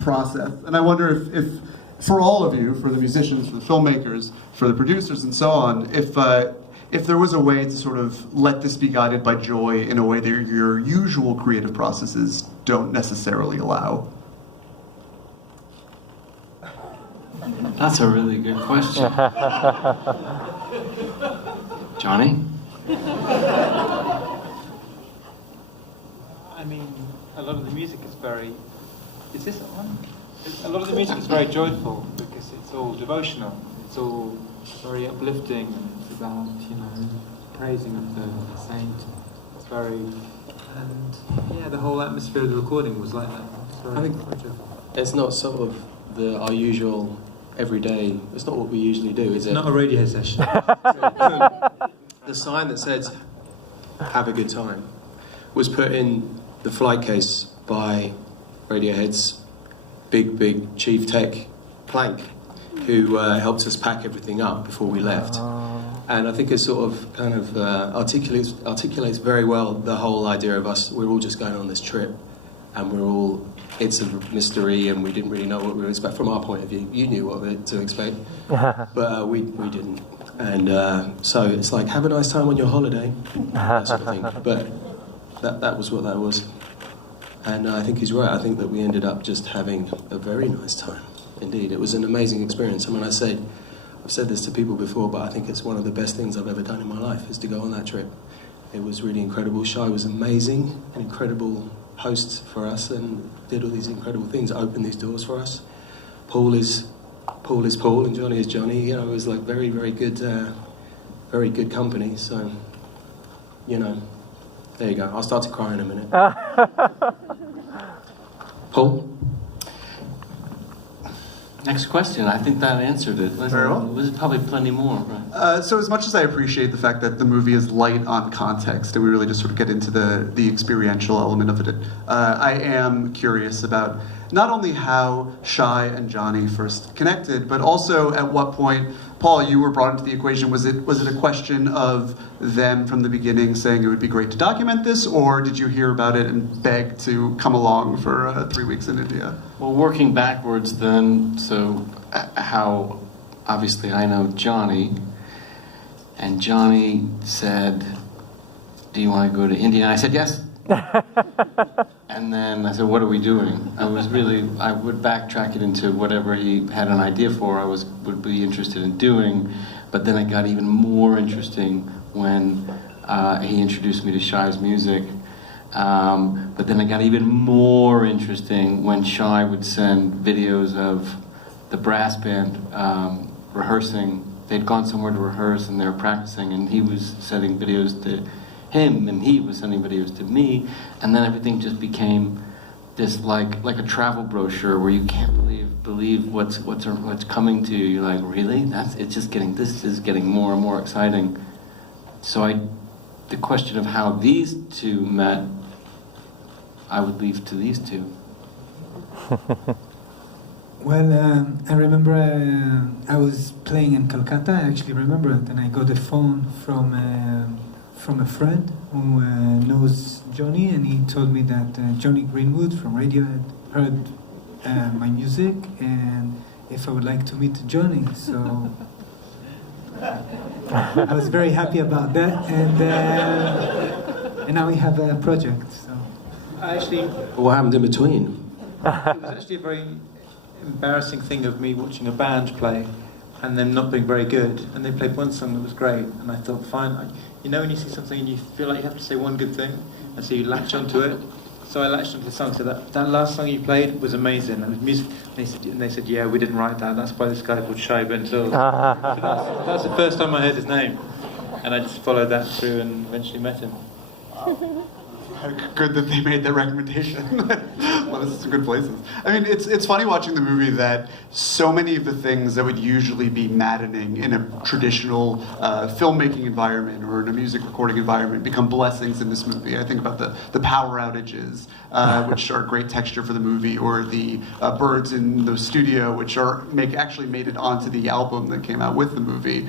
process. And I wonder if for all of you, for the musicians, for the filmmakers, for the producers, and so on, if there was a way to sort of let this be guided by joy in a way that your usual creative processes don't necessarily allow. That's a really good question. Jonny? I mean, a lot of the music is very... Is this on? A lot of the music is very joyful because it's all devotional. It's all very uplifting. It's about, praising of the saint. It's very... And yeah, the whole atmosphere of the recording was like that. I think it's not sort of our usual everyday. It's not what we usually do, is it? Not a radio session. The sign that says "Have a good time" was put in the flight case by Radiohead's big chief tech Plank, who helped us pack everything up before we left. And I think it sort of kind of articulates very well the whole idea of us. We're all just going on this trip, and it's a mystery, and we didn't really know what we were expecting from our point of view. You knew what to expect, but we didn't. And so it's like, have a nice time on your holiday, that sort of thing. But that was what that was. And I think he's right. I think that we ended up just having a very nice time. Indeed, it was an amazing experience. I mean, I've said this to people before, but I think it's one of the best things I've ever done in my life, is to go on that trip. It was really incredible. Shye was amazing, an incredible host for us, and did all these incredible things, opened these doors for us. Paul is Paul, and Jonny is Jonny. It was like very, very good company. So, there you go. I'll start to cry in a minute. Paul? Next question. I think that answered it. Very well. There's probably plenty more, right? So as much as I appreciate the fact that the movie is light on context and we really just sort of get into the experiential element of it, I am curious about not only how Shye and Jonny first connected, but also at what point, Paul, you were brought into the equation. Was it a question of them from the beginning saying it would be great to document this, or did you hear about it and beg to come along for 3 weeks in India? Well, working backwards then, so how obviously I know Jonny, and Jonny said, do you want to go to India? And I said, yes. And then I said, what are we doing? I would backtrack it into whatever he had an idea for, would be interested in doing, but then it got even more interesting when he introduced me to Shye's music. But then it got even more interesting when Shye would send videos of the brass band rehearsing. They'd gone somewhere to rehearse and they were practicing, and he was sending videos to him, and he was sending videos to me, and then everything just became this like a travel brochure where you can't believe what's coming to you. You're like, really? This is getting more and more exciting. So the question of how these two met, I would leave to these two. Well, I remember I was playing in Calcutta. I actually remember it, and I got a phone from a friend who knows Jonny, and he told me that Jonny Greenwood from Radiohead heard my music, and if I would like to meet Jonny. So I was very happy about that, and now we have a project. So What happened in between? It was actually a very embarrassing thing of me watching a band play and them not being very good, and they played one song that was great, and I thought, fine, when you see something and you feel like you have to say one good thing, and so you latch onto it. So I latched onto the song. So that last song you played was amazing. And music. And they said, yeah, we didn't write that. That's by this guy called Shye. So that's the first time I heard his name, and I just followed that through and eventually met him. Good that they made that recommendation. Well, this is some good places. I mean, it's funny watching the movie that so many of the things that would usually be maddening in a traditional filmmaking environment or in a music recording environment become blessings in this movie. I think about the power outages, which are great texture for the movie, or the birds in the studio, which actually made it onto the album that came out with the movie.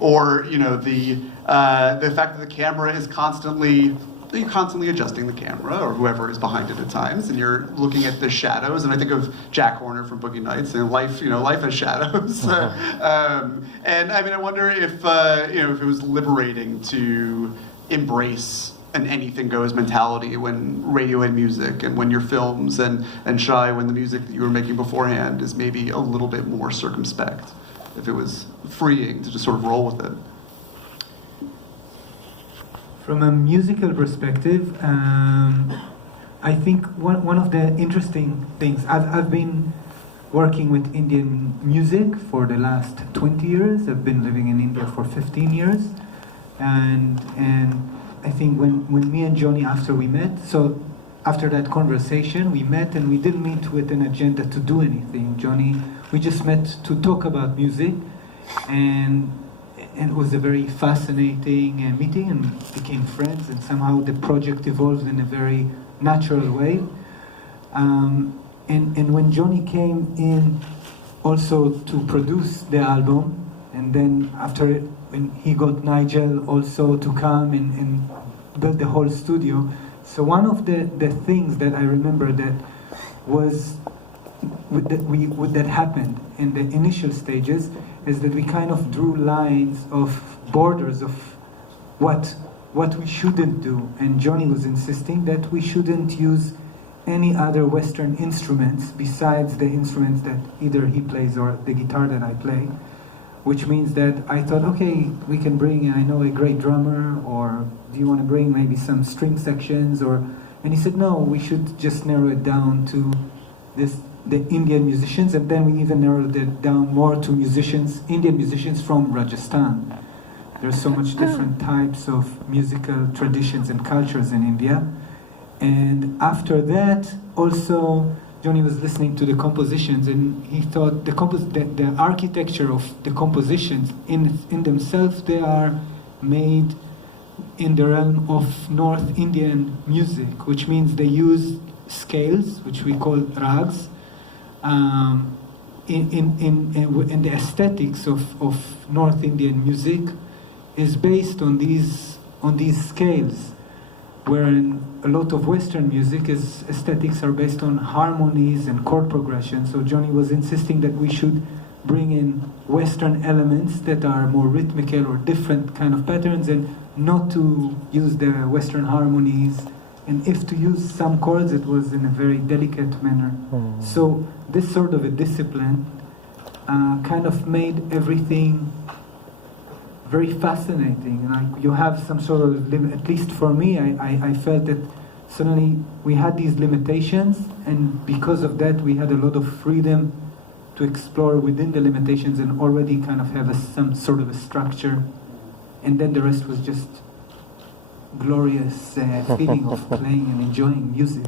Or the fact that the camera is constantly you're constantly adjusting the camera, or whoever is behind it at times, and you're looking at the shadows. And I think of Jack Horner from Boogie Nights, and life has shadows. And I mean, I wonder if if it was liberating to embrace an anything goes mentality when Radiohead music and when your films and Shye, when the music that you were making beforehand is maybe a little bit more circumspect. If it was freeing to just sort of roll with it. From a musical perspective, I think one of the interesting things, I've been working with Indian music for the last 20 years. I've been living in India for 15 years. And I think when me and Jonny, after we met, so after that conversation, we met, and we didn't meet with an agenda to do anything. Jonny, we just met to talk about music, and it was a very fascinating meeting, and became friends, and somehow the project evolved in a very natural way. And when Jonny came in also to produce the album, and then after when he got Nigel also to come and build the whole studio. So one of the things that I remember that was that happened in the initial stages is that we kind of drew lines of borders of what we shouldn't do. And Jonny was insisting that we shouldn't use any other Western instruments besides the instruments that either he plays or the guitar that I play. Which means that I thought, okay, we can bring, I know, a great drummer, or do you want to bring maybe some string sections? And he said, no, we should just narrow it down to the Indian musicians, and then we even narrowed it down more to Indian musicians from Rajasthan. There's so much different types of musical traditions and cultures in India. And after that, also, Jonny was listening to the compositions, and he thought the architecture of the compositions in themselves, they are made in the realm of North Indian music, which means they use scales, which we call rags, in the aesthetics of North Indian music is based on these scales. Wherein a lot of Western music aesthetics are based on harmonies and chord progression. So Jonny was insisting that we should bring in Western elements that are more rhythmical or different kind of patterns, and not to use the Western harmonies. And if to use some chords, it was in a very delicate manner. So this sort of a discipline kind of made everything very fascinating. Like, you have some sort of limit, at least for me, I felt that suddenly we had these limitations, and because of that we had a lot of freedom to explore within the limitations and already kind of have some sort of a structure, and then the rest was just glorious feeling of playing and enjoying music.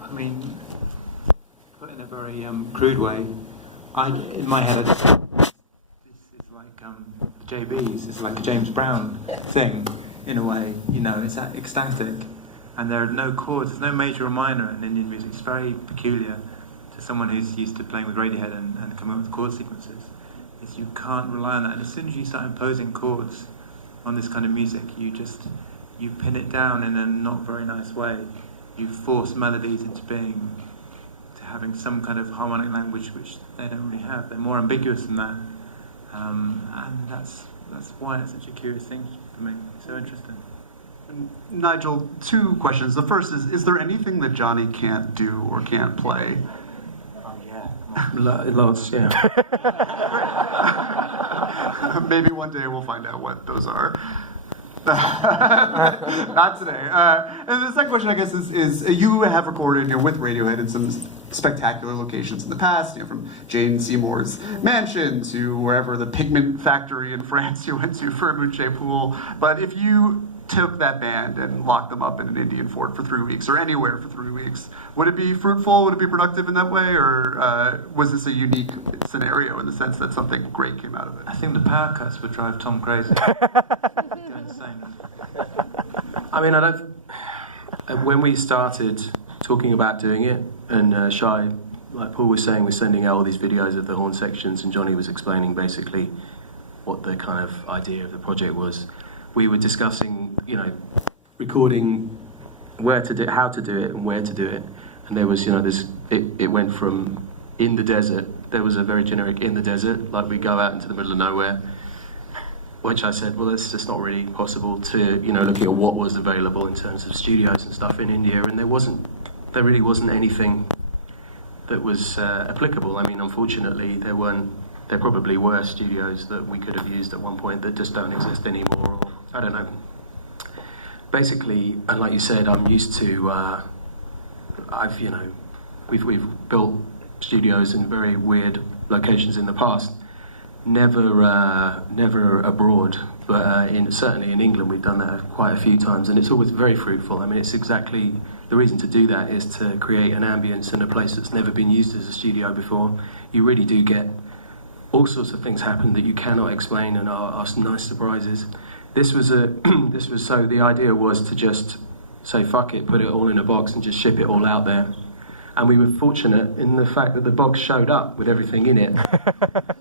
I mean, put in a very crude way, in my head, JB's is like a James Brown thing, in a way, it's ecstatic, and there are no chords, there's no major or minor in Indian music. It's very peculiar to someone who's used to playing with Radiohead and coming up with chord sequences. You can't rely on that, and as soon as you start imposing chords on this kind of music, you pin it down in a not very nice way. You force melodies into being, to having some kind of harmonic language which they don't really have. They're more ambiguous than that. And that's why it's such a curious thing for me. It's so interesting. Nigel, two questions. The first is there anything that Jonny can't do or can't play? Oh, yeah. Lots, yeah. Maybe one day we'll find out what those are. Not today. And the second question, I guess, is you have recorded with Radiohead in some spectacular locations in the past, from Jane Seymour's mansion to wherever the pigment factory in France you went to for a Moonshade Pool. But if you took that band and locked them up in an Indian fort for 3 weeks, or anywhere for 3 weeks, would it be fruitful? Would it be productive in that way? Or was this a unique scenario in the sense that something great came out of it? I think the power cuts would drive Tom crazy. Go insane. I mean, when we started talking about doing it, and Shye, like Paul was saying, was sending out all these videos of the horn sections, and Jonny was explaining basically what the kind of idea of the project was. We were discussing recording where to do, how to do it, and where to do it. And there was, it went from in the desert. There was a very generic in the desert, like we go out into the middle of nowhere, which I said, well, it's just not really possible to, looking at what was available in terms of studios and stuff in India, and there really wasn't anything that was applicable. I mean, unfortunately, there probably were studios that we could have used at one point that just don't exist anymore, or I don't know. Basically, and like you said, I'm used to, we've built studios in very weird locations in the past. Never abroad, but certainly in England we've done that quite a few times, and it's always very fruitful. I mean, it's exactly the reason to do that is to create an ambience in a place that's never been used as a studio before. You really do get all sorts of things happen that you cannot explain and are nice surprises. This was so the idea was to just say fuck it, put it all in a box and just ship it all out there. And we were fortunate in the fact that the box showed up with everything in it.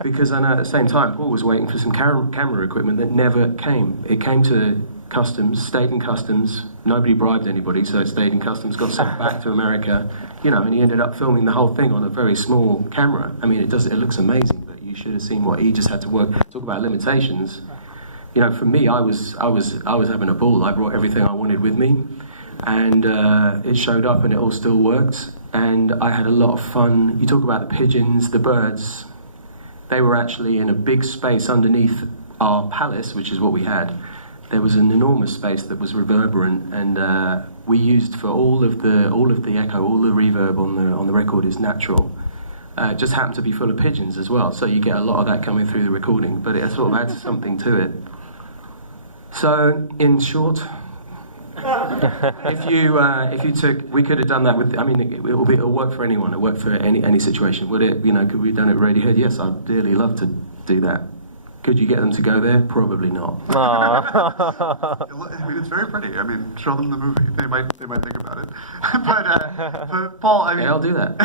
Because I know at the same time, Paul was waiting for some camera equipment that never came. It came to customs, stayed in customs. Nobody bribed anybody, so it stayed in customs, got sent back to America, and he ended up filming the whole thing on a very small camera. I mean, it looks amazing, but you should have seen what he just had to work. Talk about limitations. For me, I was having a ball. I brought everything I wanted with me, and it showed up, and it all still worked. And I had a lot of fun. You talk about the pigeons, the birds. They were actually in a big space underneath our palace, which is what we had. There was an enormous space that was reverberant, and we used for all of the echo, all the reverb on the record is natural. It just happened to be full of pigeons as well, so you get a lot of that coming through the recording, but it sort of adds something to it. So, in short, if you took, we could have done that with. I mean, it'll work for anyone. It'll work for any situation. Would it? Could we have done it with Radiohead? Yes, I'd dearly love to do that. Could you get them to go there? Probably not. I mean, it's very pretty. I mean, show them the movie. They might think about it. but Paul, I mean, yeah, I'll do that.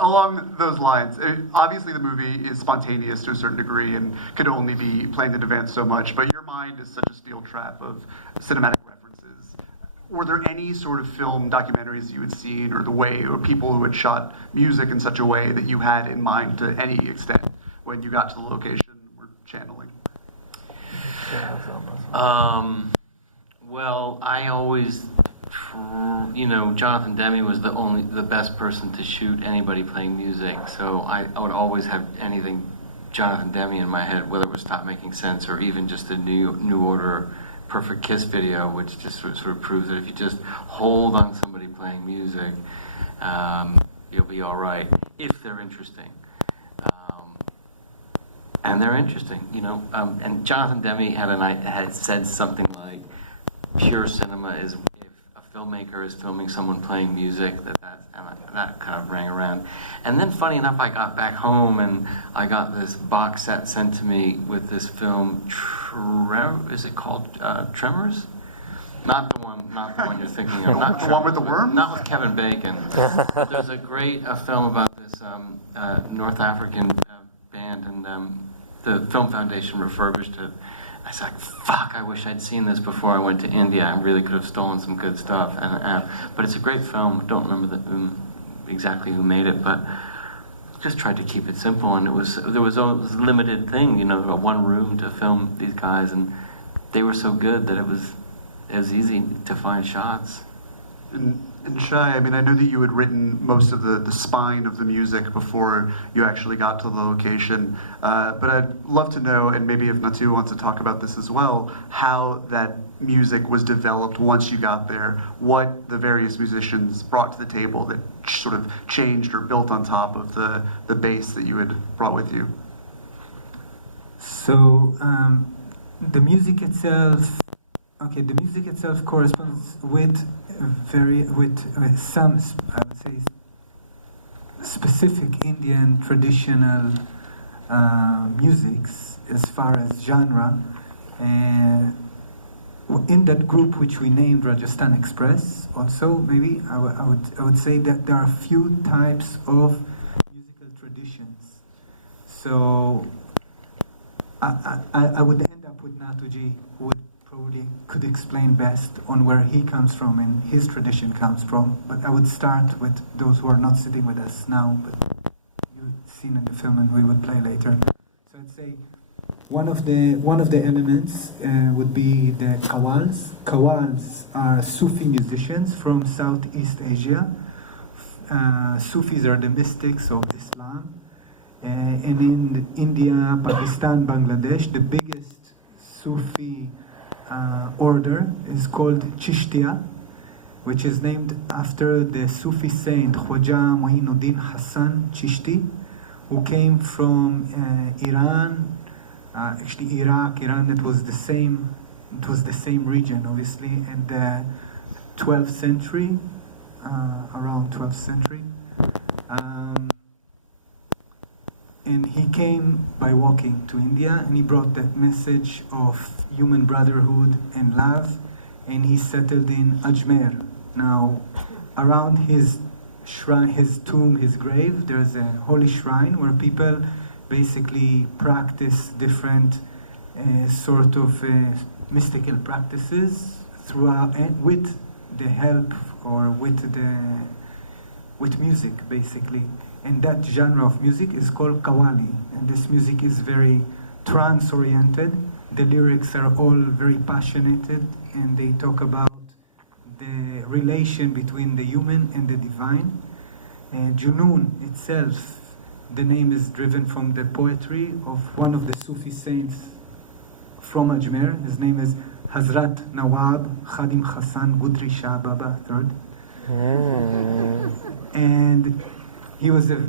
Along those lines, obviously the movie is spontaneous to a certain degree and could only be planned in advance so much. But your mind is such a steel trap of cinematic references. Were there any sort of film documentaries you had seen, or people who had shot music in such a way that you had in mind to any extent when you got to the location? Channeling. Well, I always, Jonathan Demme was the best person to shoot anybody playing music. So I would always have anything Jonathan Demme in my head, whether it was Stop Making Sense or even just a New Order Perfect Kiss video, which just sort of proves that if you just hold on somebody playing music, you'll be all right if they're interesting. And they're interesting, and Jonathan Demme had said something like, pure cinema is if a filmmaker is filming someone playing music, that kind of rang around. And then funny enough, I got back home and I got this box set sent to me with this film, is it called Tremors? Not the one you're thinking of. Not the one with the worms? Not with Kevin Bacon. There's a great film about this North African band, and the Film Foundation refurbished it. I was like, fuck, I wish I'd seen this before I went to India. I really could have stolen some good stuff. But it's a great film. Don't remember exactly who made it, but just tried to keep it simple. And there was a limited thing, one room to film these guys, and they were so good that it was easy to find shots. And Shye, I mean, I know that you had written most of the spine of the music before you actually got to the location, but I'd love to know, and maybe if Nathu wants to talk about this as well, how that music was developed once you got there, what the various musicians brought to the table that sort of changed or built on top of the bass that you had brought with you. So, the music itself corresponds with some, I would say, specific Indian traditional musics as far as genre. In that group, which we named Rajasthan Express, also maybe I would say that there are a few types of musical traditions. So I would end up with Nathuji, who would probably could explain best on where he comes from and his tradition comes from. But I would start with those who are not sitting with us now, but you've seen in the film and we would play later. So I'd say one of the elements would be the qawwals. Qawwals are Sufi musicians from Southeast Asia. Sufis are the mystics of Islam. And in India, Pakistan, Bangladesh, the biggest Sufi order is called Chishtiya, which is named after the Sufi saint Khwaja Muinuddin Hassan Chishti, who came from Iran, actually Iraq. It was the same region, obviously, in the 12th century, around 12th century. And he came by walking to India, and he brought that message of human brotherhood and love, and he settled in Ajmer. Now, around his shrine, his tomb, his grave, there's a holy shrine where people basically practice different sort of mystical practices throughout, and with the help or with music, basically. And that genre of music is called qawwali. And this music is very trance-oriented. The lyrics are all very passionate, and they talk about the relation between the human and the divine. Junun itself, the name is driven from the poetry of one of the Sufi saints from Ajmer. His name is Hazrat Nawab Khadim Hassan Godrich Shah Baba III. And he was a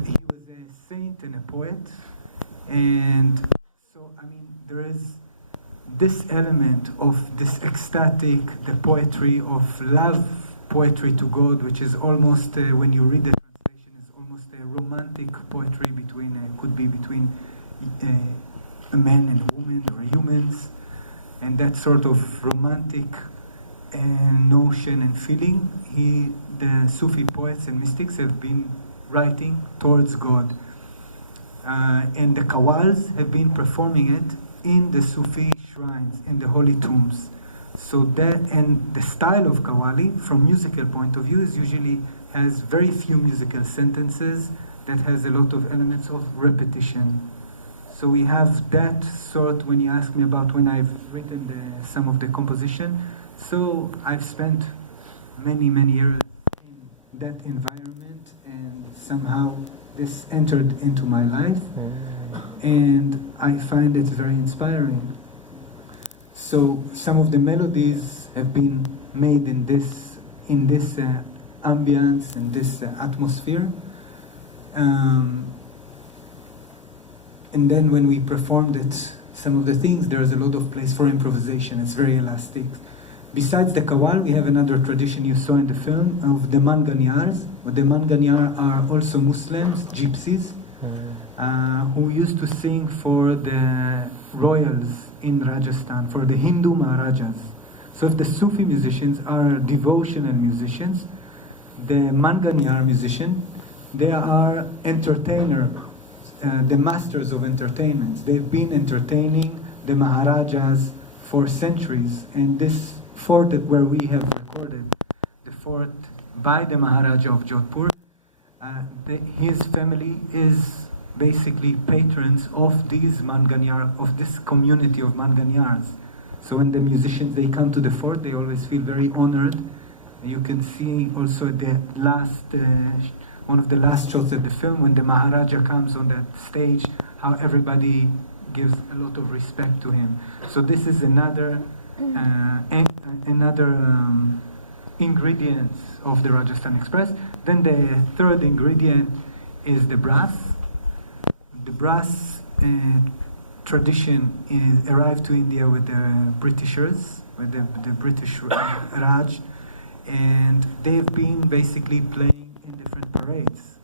saint and a poet, and so I mean there is this element of this ecstatic, the poetry of love, poetry to God, which is almost when you read the translation, is almost a romantic poetry between could be between a man and woman or humans, and that sort of romantic notion and feeling. The Sufi poets and mystics have been writing towards God. And the qawwals have been performing it in the Sufi shrines, in the holy tombs. So that, and the style of qawwali, from musical point of view, is usually has very few musical sentences, that has a lot of elements of repetition. So we have that sort, when you ask me about when I've written some of the composition. So I've spent many years in that environment, and somehow this entered into my life, and I find it very inspiring. So some of the melodies have been made in this ambience, in this atmosphere, and then when we performed it, some of the things, there's a lot of place for improvisation. It's very elastic. Besides the qawwal, we have another tradition you saw in the film of the Manganyars. The Manganyar are also Muslims, gypsies, who used to sing for the royals in Rajasthan, for the Hindu Maharajas. So if the Sufi musicians are devotional musicians, the Manganyar musician, they are the masters of entertainments. They've been entertaining the Maharajas for centuries, and this fort where we have recorded, the fort by the Maharaja of Jodhpur, his family is basically patrons of these Manganyar, of this community of Manganyars. So when the musicians, they come to the fort, they always feel very honored. You can see also the last, one of the last shots of the film, when the Maharaja comes on that stage, how everybody gives a lot of respect to him. So this is another ingredient of the Rajasthan Express. Then the third ingredient is the brass. The brass tradition arrived to India with the Britishers, with the British Raj, and they've been basically playing in different parades.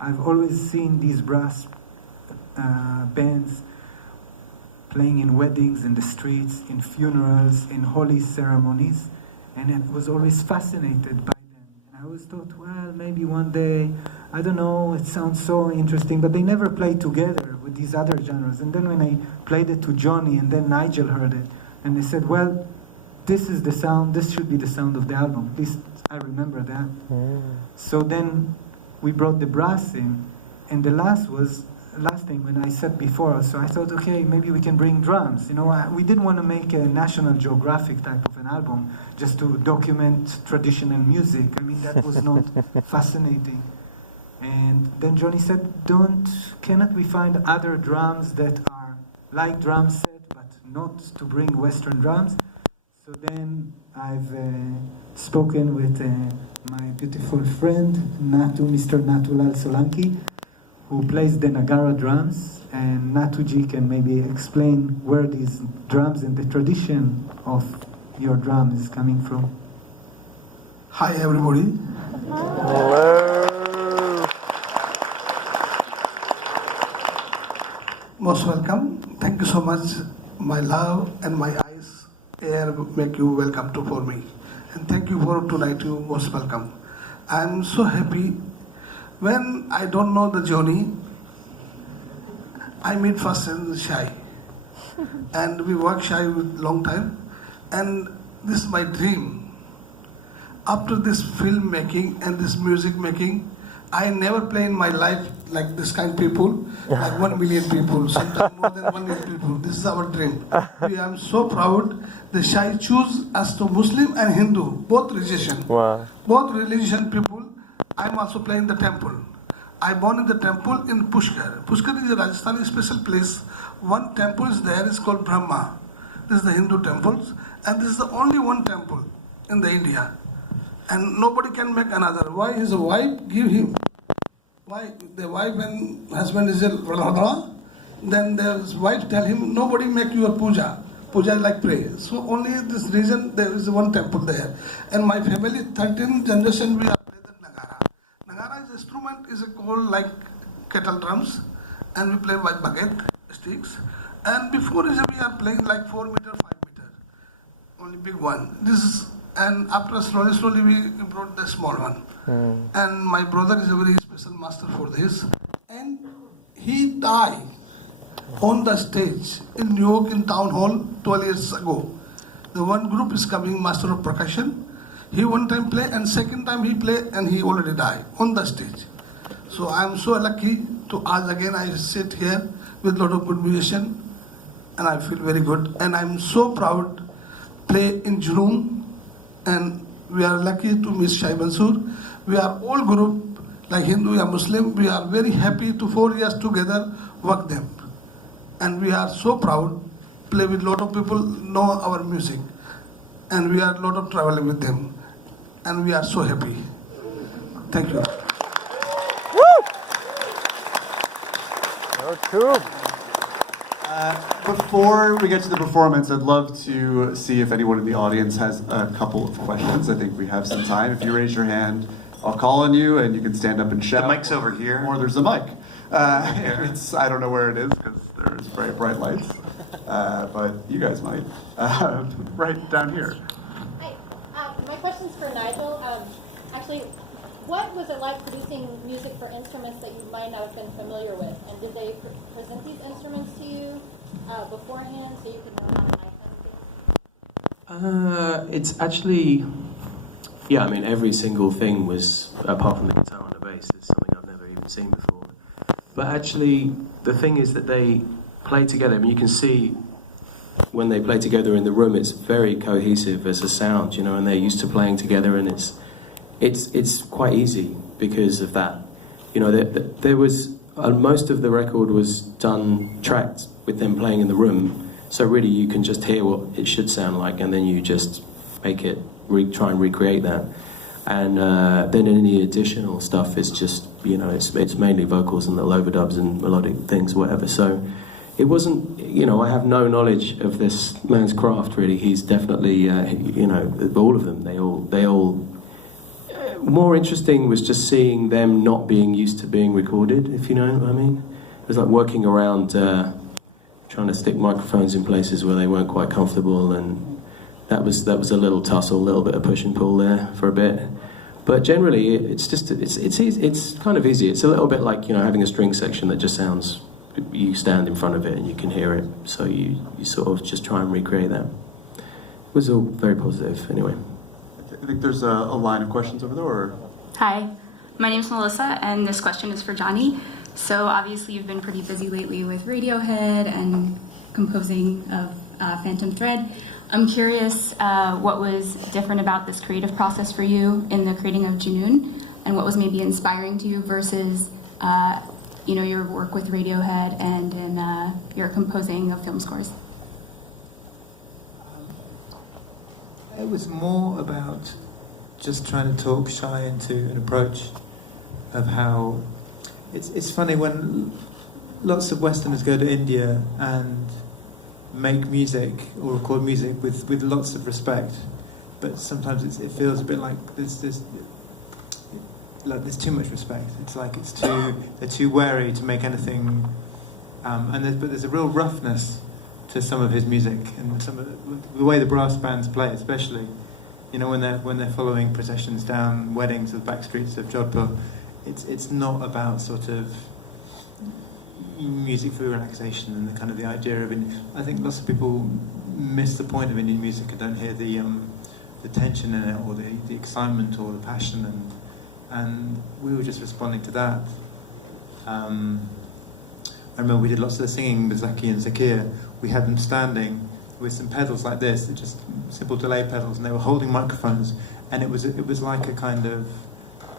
I've always seen these brass bands playing in weddings, in the streets, in funerals, in holy ceremonies, and I was always fascinated by them. And I always thought, well, maybe one day, I don't know, it sounds so interesting, but they never played together with these other genres. And then when I played it to Jonny, and then Nigel heard it, and they said, well, this is the sound, this should be the sound of the album. At least I remember that. So then we brought the brass in, and the last thing when I said before, so I thought, okay, maybe we can bring drums. You know, we didn't want to make a National Geographic type of an album just to document traditional music. I mean, that was not fascinating. And then Jonny said, cannot we find other drums that are like drum set, but not to bring Western drums? So then I've spoken with my beautiful friend, Mr. Nathu Solanki, who plays the Nagara drums, and Nathuji can maybe explain where these drums and the tradition of your drum is coming from. Hi everybody. Hello. Most welcome. Thank you so much. My love and my eyes here make you welcome for me. And thank you for tonight. You most welcome. I'm so happy. When I don't know the Jonny, I meet first in Shye. And we work Shye with long time. And this is my dream. After this film making and this music making, I never play in my life like this kind of people, like 1 million people, sometimes more than 1 million people. This is our dream. We are so proud the Shye choose us to Muslim and Hindu, both religion. Wow. Both religion people. I'm also playing the temple. I born in the temple in Pushkar. Pushkar is a Rajasthani special place. One temple is there, it's called Brahma. This is the Hindu temples, and this is the only one temple in the India. And nobody can make another. Why his wife give him? Why the wife and husband is a then the wife tell him, nobody make your puja. Puja is like pray. So only this reason there is one temple there. And my family, 13 generation, we are playing the Nagara. Nagara is instrument is called like kettle drums, and we play with bucket sticks. And before is we are playing like 4 meter, 5 meter, only big one. This is, and after slowly we improved the small one. And my brother is a very special master for this. And he died on the stage in New York in town hall 12 years ago. The one group is coming, master of percussion. He one time play and second time he play and he already died on the stage. So I am so lucky to ask again. I sit here with a lot of good musician and I feel very good. And I am so proud play in Junun, and we are lucky to miss Shye Mansoor. We are all group like Hindu and Muslim. We are very happy to 4 years together work them. And we are so proud, play with lot of people, know our music. And we are a lot of traveling with them. And we are so happy. Thank you. Cool. Before we get to the performance, I'd love to see if anyone in the audience has a couple of questions. I think we have some time. If you raise your hand, I'll call on you and you can stand up and shout. The mic's over here. Or there's a mic. I don't know where it is because there's very bright lights, but you guys might. Right down here. Hi, my question's for Nigel. Actually, what was it like producing music for instruments that you might not have been familiar with? And did they present these instruments to you beforehand so you could know how to like them? It's actually, yeah, I mean, every single thing was, apart from the guitar and the bass, is something I've never even seen before. But actually, the thing is that they play together. I mean, you can see when they play together in the room, it's very cohesive as a sound, you know, and they're used to playing together, and it's quite easy because of that. You know, there was most of the record was done tracked with them playing in the room, so really you can just hear what it should sound like, and then you just make it try and recreate that. And then any additional stuff is just, you know, it's mainly vocals and little overdubs and melodic things, whatever. So it wasn't, you know, I have no knowledge of this man's craft really. He's definitely, you know, all of them. They all. More interesting was just seeing them not being used to being recorded, if you know what I mean. It was like working around, trying to stick microphones in places where they weren't quite comfortable, and that was a little tussle, a little bit of push and pull there for a bit. But generally, it's easy, it's kind of easy. It's a little bit like, you know, having a string section that just sounds. You stand in front of it and you can hear it, so you sort of just try and recreate that. was all very positive anyway. I think there's a line of questions over there. Or... Hi, my name's Melissa, and this question is for Jonny. So obviously you've been pretty busy lately with Radiohead and composing of Phantom Thread. I'm curious what was different about this creative process for you in the creating of Junun, and what was maybe inspiring to you versus your work with Radiohead and in your composing of film scores. It was more about just trying to talk Shye into an approach of how it's funny when lots of Westerners go to India and make music or record music with lots of respect, but sometimes it feels a bit like there's too much respect. It's like they're too wary to make anything, but there's a real roughness to some of his music and some of the way the brass bands play, especially, when they're following processions down weddings of the back streets of Jodhpur. It's not about sort of music for relaxation and the kind of the idea of. I think lots of people miss the point of Indian music and don't hear the tension in it or the excitement or the passion, and we were just responding to that. I remember we did lots of the singing with Zaki and Zakir. We had them standing with some pedals like this, just simple delay pedals, and they were holding microphones, and it was like a kind of,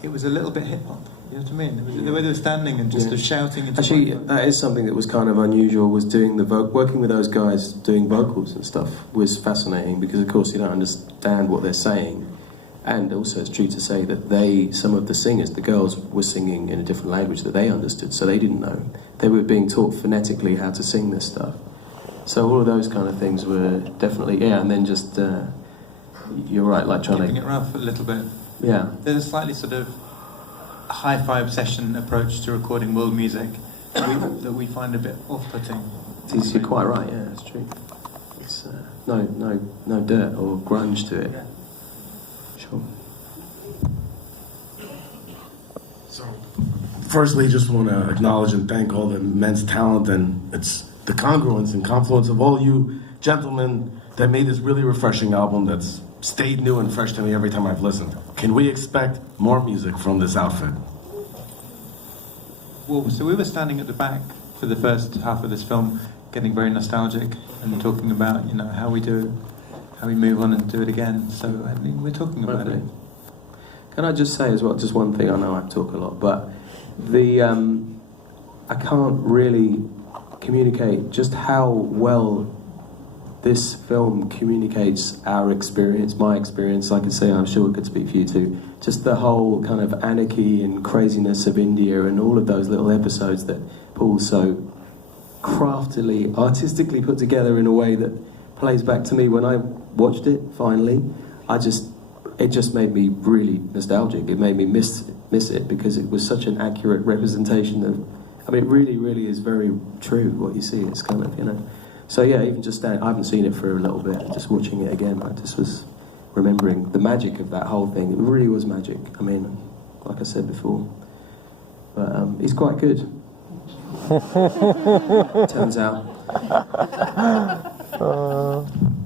it was a little bit hip hop. You know what I mean? It was the way they were standing and just shouting. Into Actually, that is something that was kind of unusual. Was doing working with those guys doing vocals and stuff was fascinating, because of course you don't understand what they're saying, and also it's true to say that some of the singers, the girls, were singing in a different language that they understood, so they didn't know. They were being taught phonetically how to sing this stuff. So all of those kind of things were definitely and then just you're right, like trying keeping to it rough a little bit. Yeah. There's a slightly sort of hi-fi obsession approach to recording world music that we find a bit off-putting. You're quite right. Yeah, that's true. It's no dirt or grunge to it. Yeah. Sure. So, firstly, just want to acknowledge and thank all the immense talent, and it's the congruence and confluence of all you gentlemen that made this really refreshing album that's stayed new and fresh to me every time I've listened. Can we expect more music from this outfit? Well, so we were standing at the back for the first half of this film, getting very nostalgic and talking about, how we do it, how we move on and do it again. So I mean, we're talking about it. Can I just say as well, just one thing? I know I talk a lot, but I can't really communicate just how well this film communicates our experience, my experience. Like I say, I'm sure it could speak for you too. Just the whole kind of anarchy and craziness of India and all of those little episodes that Paul so craftily, artistically put together in a way that plays back to me when I watched it finally. It just made me really nostalgic. It made me miss it, because it was such an accurate representation of. I mean, it really, really is very true what you see. It's kind of, So yeah, even just I haven't seen it for a little bit. Just watching it again, I just was remembering the magic of that whole thing. It really was magic. I mean, like I said before, but he's quite good. Turns out.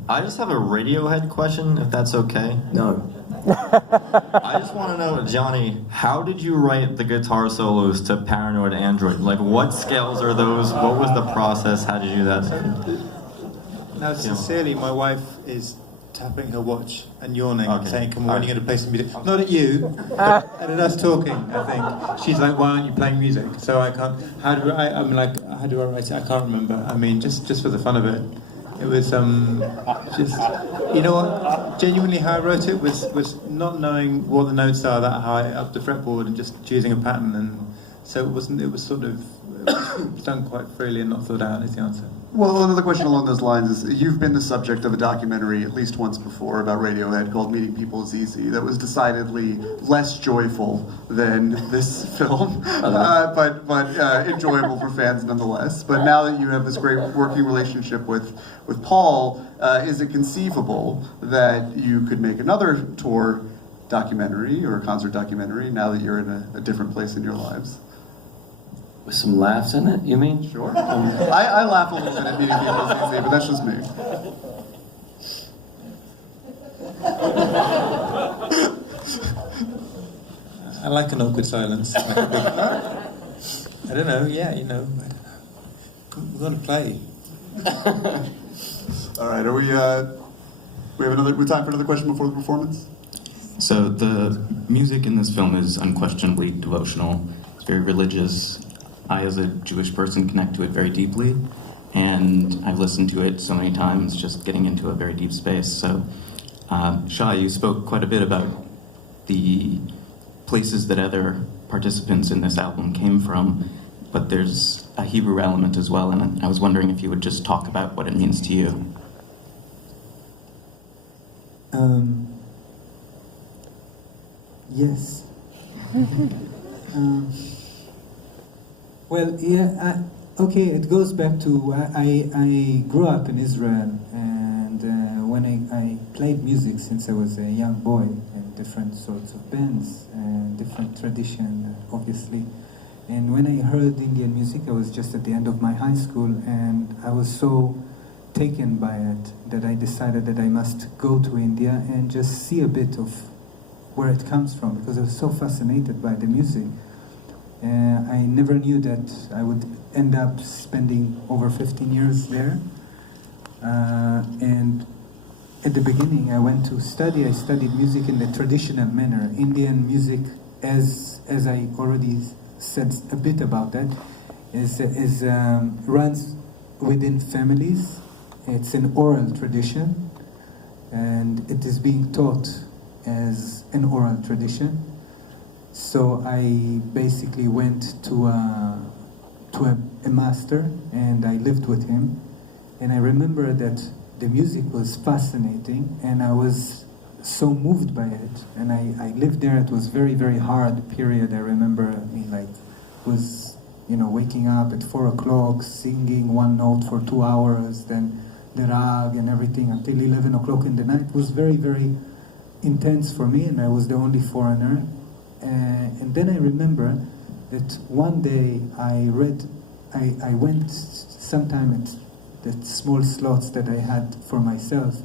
I just have a Radiohead question, if that's okay. No. I just want to know, Jonny, how did you write the guitar solos to Paranoid Android? Like, what scales are those? What was the process? How did you do that? Now, sincerely, my wife is tapping her watch and yawning, saying, "Come on, when are you going to play some music?" Not at you, but at us talking, I think. She's like, "Why aren't you playing music?" So I can't. How do I write it? I can't remember. I mean, just for the fun of it. It was just, what? Genuinely, how I wrote it was not knowing what the notes are that high up the fretboard and just choosing a pattern, and so it wasn't. It was sort of done quite freely and not thought out. Is the answer. Well, another question along those lines is, you've been the subject of a documentary at least once before about Radiohead called Meeting People is Easy, that was decidedly less joyful than this film, but enjoyable for fans nonetheless. But now that you have this great working relationship with Paul, is it conceivable that you could make another tour documentary or concert documentary now that you're in a different place in your lives? With some laughs in it, you mean? Sure. I laugh a little bit at Meeting People is Easy, but that's just me. I like an awkward silence. Like a big, I don't know. Yeah, you know, we've got to play. All right, are we have time for another question before the performance? So the music in this film is unquestionably devotional. It's very religious. I, as a Jewish person, connect to it very deeply, and I've listened to it so many times, just getting into a very deep space. So, Shye, you spoke quite a bit about the places that other participants in this album came from, but there's a Hebrew element as well, and I was wondering if you would just talk about what it means to you. Yes. Well, yeah, okay, it goes back to, I grew up in Israel, and when I played music since I was a young boy in different sorts of bands, and different tradition, obviously. And when I heard Indian music, I was just at the end of my high school, and I was so taken by it that I decided that I must go to India and just see a bit of where it comes from, because I was so fascinated by the music. I never knew that I would end up spending over 15 years there. And at the beginning, I went to study. I studied music in the traditional manner. Indian music, as I already said a bit about that, is runs within families. It's an oral tradition, and it is being taught as an oral tradition. So I basically went to a master, and I lived with him. And I remember that the music was fascinating, and I was so moved by it. And I lived there. It was very, very hard period. I remember, was, waking up at 4 o'clock, singing one note for 2 hours, then the rag and everything until 11 o'clock in the night. It was very, very intense for me, and I was the only foreigner. And then I remember that one day I went sometime at the small slots that I had for myself,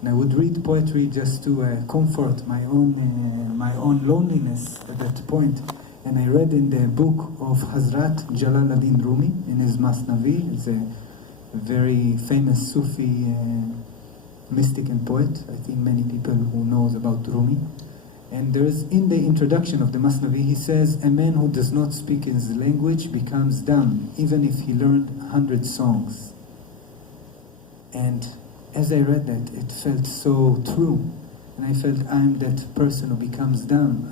and I would read poetry just to comfort my own loneliness at that point. And I read in the book of Hazrat Jalaluddin Rumi in his Masnavi. He's a very famous Sufi mystic and poet. I think many people who knows about Rumi. And there is, in the introduction of the Masnavi, he says, a man who does not speak his language becomes dumb, even if he learned 100 songs. And as I read that, it felt so true. And I felt I'm that person who becomes dumb.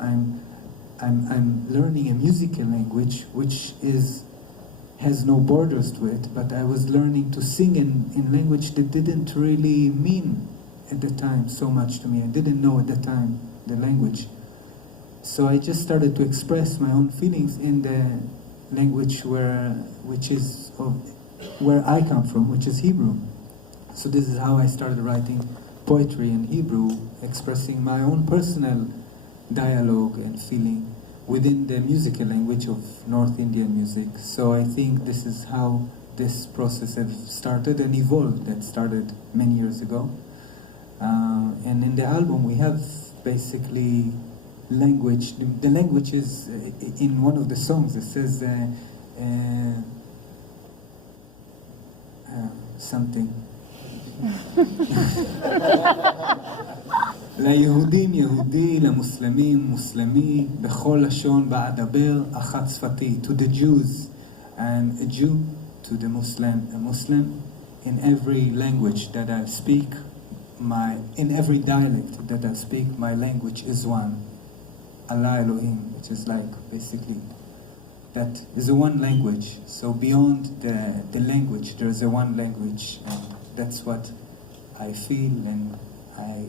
I'm learning a musical language which has no borders to it, but I was learning to sing in language that didn't really mean at the time so much to me. I didn't know at the time the language. So I just started to express my own feelings in the language where I come from, which is Hebrew. So this is how I started writing poetry in Hebrew, expressing my own personal dialogue and feeling within the musical language of North Indian music. So I think this is how this process has started and evolved. That started many years ago. And in the album we have basically language. The language is in one of the songs. It says something. ליהודים יהודי, למוסלמים מוסלמי, בכל לשון באדבר אחת שפתי. To the Jews, I'm a Jew. To the Muslim, a Muslim. In every language that I speak, in every dialect that I speak, my language is one. Allah Elohim, which is like basically that is a one language. So beyond the language, there is a one language, and that's what I feel, and I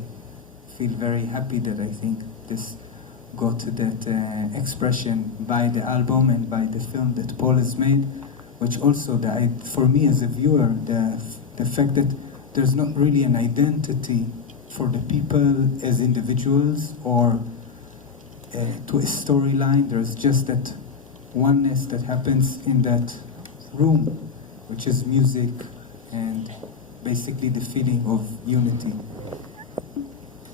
feel very happy that I think this got to that expression by the album and by the film that Paul has made, which also, for me as a viewer, the fact that there's not really an identity for the people as individuals or to a storyline. There's just that oneness that happens in that room, which is music and basically the feeling of unity.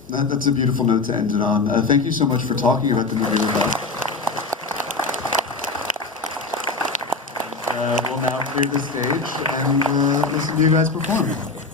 That's a beautiful note to end it on. Thank you so much for talking about the movie with us. We'll now clear the stage and listen to you guys perform.